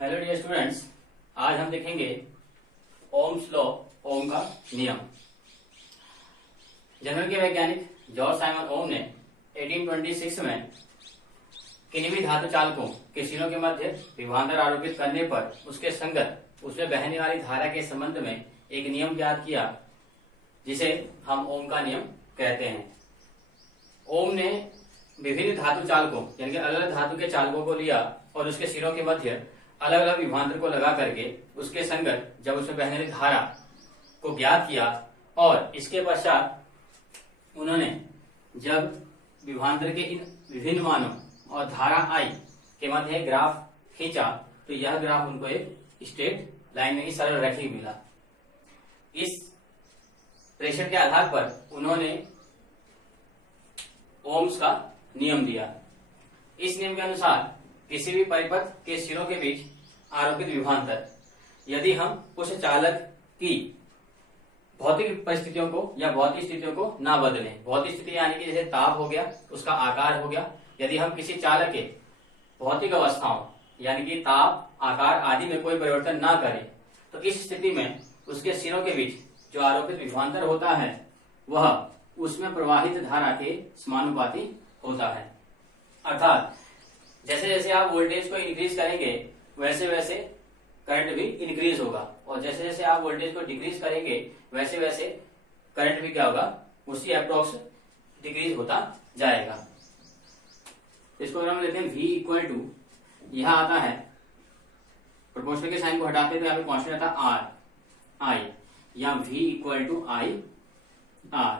Hello dear students, आज हम देखेंगे ओम्स लॉ, ओम का नियम। जर्मन के वैज्ञानिक जॉर्ज साइमन ओम ने 1826 में किन्हीं भी धातु चालकों के सिरों के मध्य विभवांतर आरोपित करने पर उसके संगत उसमें बहने वाली धारा के संबंध में एक नियम याद किया, जिसे हम ओम का नियम कहते हैं। ओम ने विभिन्न धातु चालकों यानी कि अलग अलग धातु के चालकों को लिया और उसके सिरों के मध्य अलग अलग विभवांतर को लगा करके उसके संगत जब उसमें बहने वाली धारा को ज्ञात किया और इसके पश्चात उन्होंने जब विभवांतर के इन विभिन्न मानों और धारा आई के मध्य एक ग्राफ खींचा तो यह ग्राफ उनको एक स्ट्रेट लाइन में सरल रेखी मिला। इस प्रेक्षण के आधार पर उन्होंने ओम्स का नियम दिया। इस नियम के अनुसार किसी भी परिपथ के सिरों के बीच आरोपित विभवांतर यदि हम उस चालक की भौतिक परिस्थितियों को या भौतिक स्थितियों को ना बदलें, भौतिक स्थिति यानी कि जैसे ताप हो गया, उसका आकार हो गया, यदि हम किसी चालक के भौतिक अवस्थाओं यानी कि ताप, आकार आदि में कोई परिवर्तन ना करें तो इस स्थिति में उसके सिरों के बीच जो आरोपित विभवांतर होता है वह उसमें प्रवाहित धारा के समानुपाती होता है। अर्थात जैसे जैसे आप वोल्टेज को इंक्रीज करेंगे वैसे वैसे करंट भी इंक्रीज होगा और जैसे जैसे आप वोल्टेज को डिक्रीज करेंगे वैसे वैसे करंट भी क्या होगा, उसी अप्रोक्स डिक्रीज होता जाएगा। इसको अगर हम लेते हैं V इक्वल टू, यहां आता है प्रोपोर्शनल के साइन को हटाते तो यहाँ पे कांस्टेंट आता R I, या V equal to I R,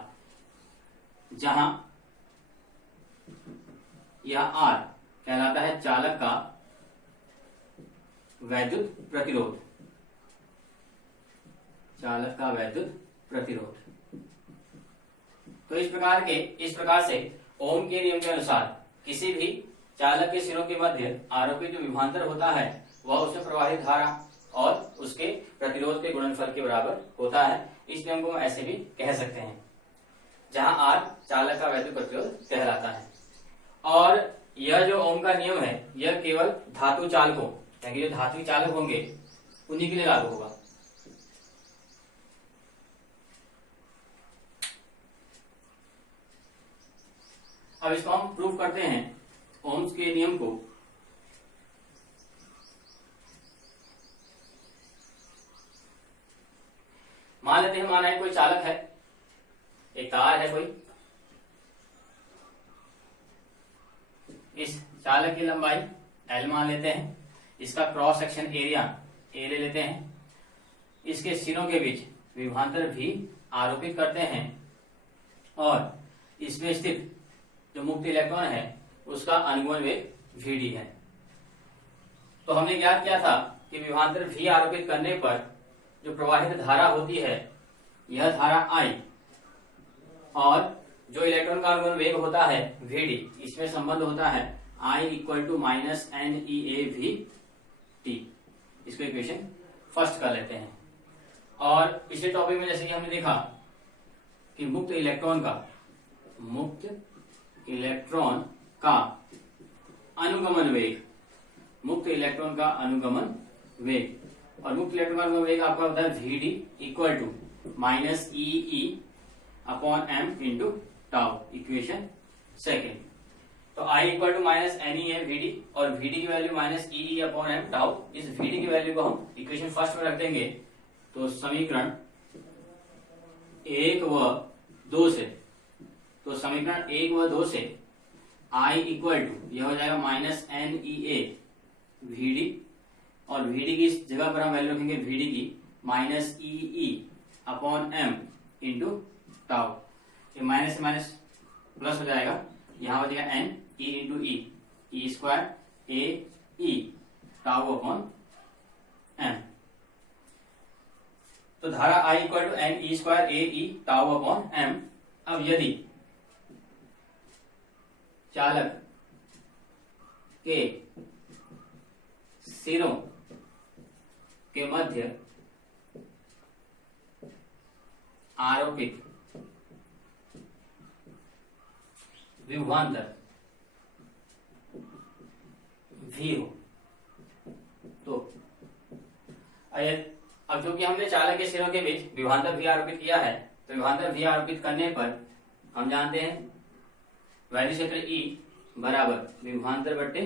जहां यह R कहलाता है चालक का वैद्युत प्रतिरोध, चालक का वैद्युत प्रतिरोध। तो इस प्रकार से ओम के नियम के अनुसार किसी भी चालक के सिरों के मध्य आरोपित जो विभवांतर होता है वह उसमें प्रवाहित धारा और उसके प्रतिरोध के गुणनफल के बराबर होता है। इस नियम को हम ऐसे भी कह सकते हैं, जहां R चालक का वैद्युत प्रतिरोध कहलाता है। और यह जो ओम का नियम है यह केवल धातु चालकों यानी जो धातु चालक होंगे उन्हीं के लिए लागू होगा। अब इसको हम प्रूव करते हैं ओम्स के नियम को। मान लेते हैं हमारा कोई चालक है, एक तार है कोई, इस चालक की लंबाई L मान लेते हैं, इसका क्रॉस सेक्शन एरिया A ले लेते हैं, इसके सिरों के बीच विभवांतर भी आरोपित करते हैं और इसमें स्थित जो मुक्त इलेक्ट्रॉन है उसका अनुगमन वेग Vd है। तो हमने ज्ञात किया था कि विभवांतर V आरोपित करने पर जो प्रवाहित धारा होती है यह धारा I और जो इलेक्ट्रॉन का अनुगमन वेग होता है Vd, इसमें संबंध होता है I equal to minus NeAV-T। इसको इक्वेशन फर्स्ट कर लेते हैं। और पिछले टॉपिक में जैसे कि हमने देखा कि मुक्त इलेक्ट्रॉन का अनुगमन वेग, मुक्त इलेक्ट्रॉन का अनुगमन वेग, और मुक्त इलेक्ट्रॉन का अनुगमन वेग आपका होता है Vd equal to minus EE upon M into tau, equation second. तो I equal to minus NeAV-Vd और Vd की value minus EE upon M tau. इस Vd की वैल्यू को हम इक्वेशन फर्स्ट में रख देंगे तो समीकरण 1 व 2 से, तो समीकरण 1 व 2 से I इक्वल टू यह हो जाएगा माइनस NeAV-Vd और Vd की जगह पर हम वैल्यू रखेंगे Vd की minus EE upon M into tau. ये माइनस से माइनस प्लस हो जाएगा, यहां हो जाएगा N E into e square A E tau upon M। तो धारा I equal to N E square A E tau upon M। अब यदि चालक के सिरों के मध्य आरोपित विभवांतर V हो तो अब चूंकि हमने चालक के सिरों के बीच विभवांतर भी आरोपित किया है, तो विभवांतर भी आरोपित करने पर हम जानते हैं वैल्यू क्षेत्र E बराबर विभवांतर बट्टे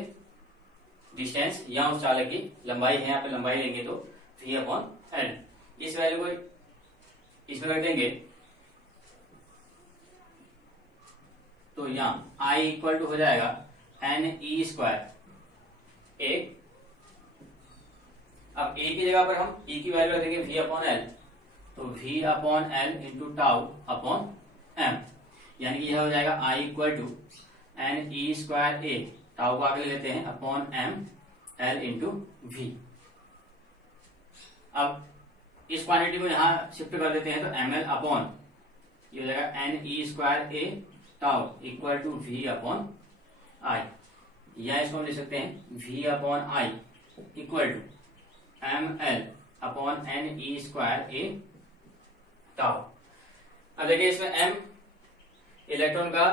डिस्टेंस या उस चालक की लंबाई है, यहाँ पे लंबाई लेंगे तो V/L। इस वैल्यू को इसमें रख देंगे तो यहाँ I इक्वल टू हो जाएगा NE²। अब A की जगह पर हम E की वैल्यू रख देंगे V/L, तो V/L into tau upon M, यानी कि यह हो जाएगा I equal to NE²A, tau को आगे ले लेते हैं, अपॉन ML इंटू V। अब इस क्वांटिटी को यहाँ शिफ्ट कर देते हैं तो ML अपॉन ये हो जाएगा NE²A tau equal to V/I, या इसको हम लिख सकते हैं V/I equal to ML upon NE²A tau. अब देखिए इसमें M इलेक्ट्रॉन का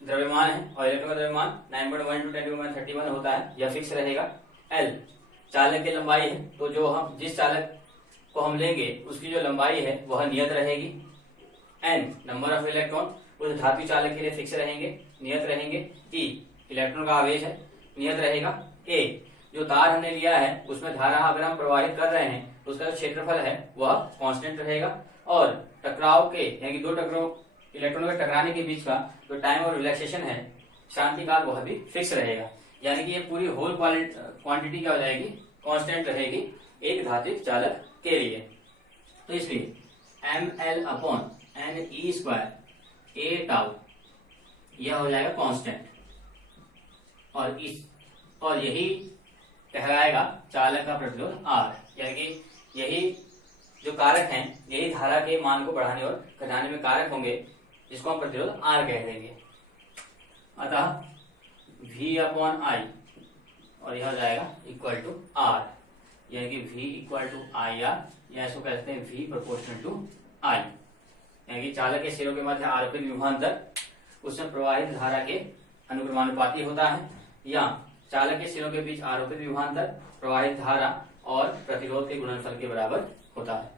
द्रव्यमान है और इलेक्ट्रॉन का द्रव्यमान 9.1 × 10⁻31 होता है, यह फिक्स रहेगा। L चालक की लंबाई है, तो जो हम जिस चालक को हम लेंगे उसकी जो लंबाई है वह नियत रहेगी। N नंबर ऑफ इलेक्ट्रॉन उस धातु चालक के लिए फिक्स रहेंगे, नियत रहेंगे। E इलेक्ट्रॉन का आवेश है, नियत रहेगा। A जो तार हमने लिया है उसमें धारा अगर हम प्रवाहित कर रहे हैं तो उसका जो क्षेत्रफल है वह कांस्टेंट रहेगा, और टकराव के यानी कि दो इलेक्ट्रॉनों के टकराने के बीच का जो टाइम और रिलैक्सेशन है, शांति काल, वह भी फिक्स रहेगा। यानी कि ये पूरी होल क्वांटिटी क्या हो जाएगी, कांस्टेंट रहेगी एक धात्विक चालक के लिए। तो इसलिए ML अपॉन NE²A टाउ यह हो जाएगा कांस्टेंट, और यही कहलाएगा चालक का प्रतिरोध R, यानी कि यही जो कारक हैं यही धारा के मान को बढ़ाने और घटाने में कारक होंगे, जिसको हम प्रतिरोध R कह देंगे। अतः V/I और यह हो जाएगा इक्वल टू R, यानी कि V इक्वल टू IR, या इसको कहते हैं V प्रोपोर्शनल टू I, यानी कि चालक के सिरों के मध्य आरोपित विभवांतर उसमें प्रवाहित धारा के अनुक्रमानुपाती होता है, या चालक के सिरों के बीच आरोपित विभवांतर प्रवाहित धारा और प्रतिरोध के गुणनफल के बराबर होता है।